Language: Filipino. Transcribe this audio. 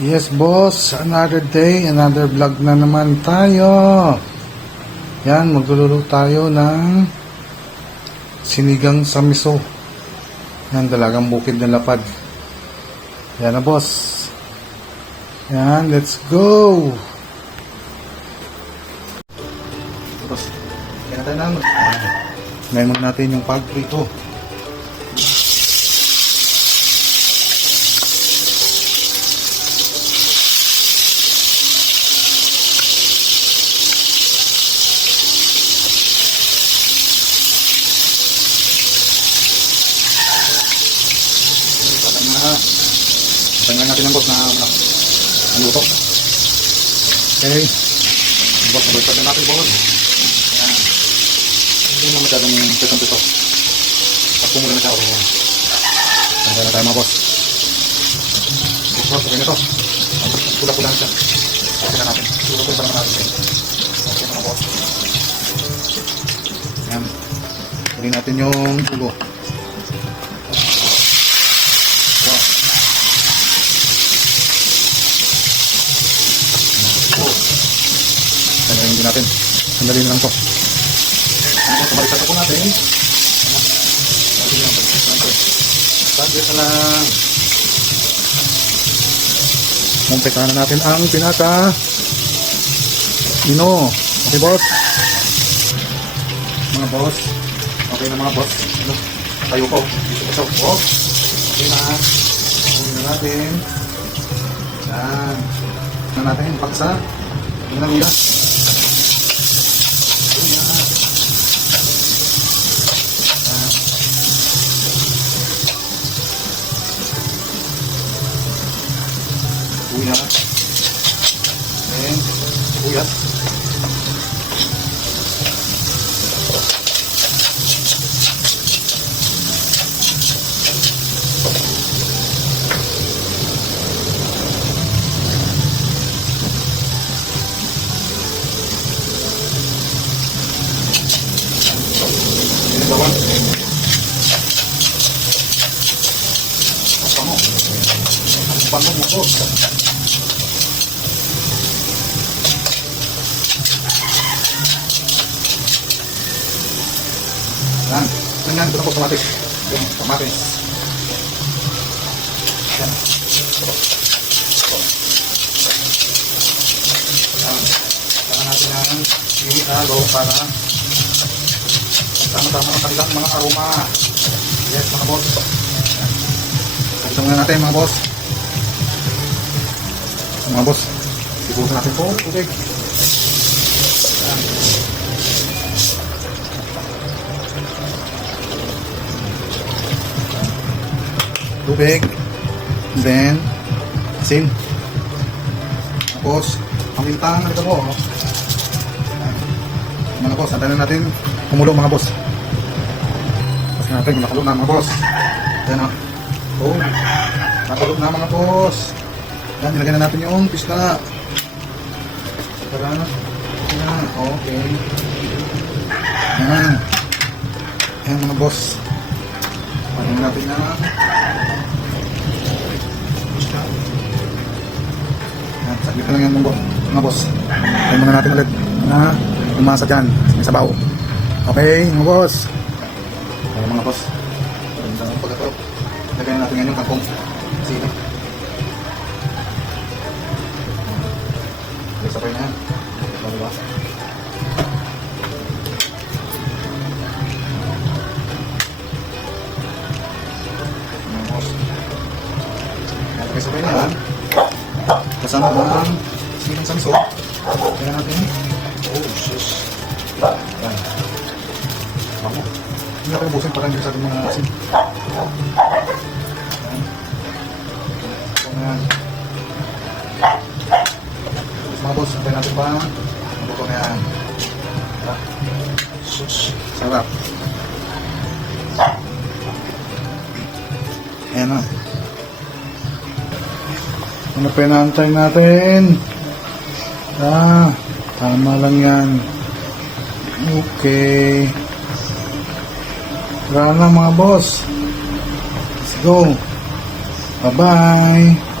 Yes boss, another day, another vlog na naman tayo. Yan, magluluto tayo ng sinigang sa miso. Yan, dalagang bukid na lapad. Yan na boss. Yan, let's go. Boss, kaya tayo naman. Ngayon muna natin yung pagprito. Tanggalin natin ang boss na luto. Okay. Boss, baliktad na natin boss. Ayan. Hindi mo masyadong pito. Tapos muna na siya. Tanggalin na tayo mga boss. Boss, okay na to. Pula-pula na siya. Okay na natin. Pula-pula na natin. Okay na mga boss. Ayan. Puli natin yung ulo. Sandali din natin. Sandali lang to. Baliktad po natin. Saglit na lang. Umpisa na natin ang pinaka ino. Okay boss? Mga boss. Okay na mga boss. Tayo po. Dito po siya. Okay na. Uwi na natin. Yan. Na natin yung paksa. Yung naluya. Luya. Then, luya. Ini bawang. Apa mo? Paano mo po? Yan. Yan. Ito na po kamatis. Yan. Kamatis. Yan. Yan. Saka natin ang ihalo para sama-sama ang kanilang mga aroma. Yes, mga boss. Ito muna natin mga boss. Mga boss. Ipusin natin po. Okay. Yan. Tubig, then asin, tapos paminta na ito po. Mga boss, antayin na natin kumulo mga boss. Tapos natin kung nakulo na mga boss. Ayan o. Oh, nakulo na mga boss. Yan, nilagyan na natin yung pista. Para na. Yan, okay. Yan. Yan mga boss. Paano natin na. Saglit lang yan mga boss. Tayo muna natin ulit na umasa dyan. May sabaw. Okay mga boss. Okay mga boss. Pagkatulog. Lagyan natin ngayon yung kangkong. Sino. Okay, sabay na yan. Diba? Mga boss. Okay, sabay na yan. Kasama ng sinigang sa miso. Kaya natin. Oh, sus. Yan. Bango. Hindi natin ubusin para hindi sa ating mga asin. Yan. So, yan. Mga boss, kaya natin pa. Mabuto na yan. Sus. Sarap. Ayan na. Ano pinantay natin? Tama lang yan. Okay. Tara na mga boss. Let's go. Bye-bye.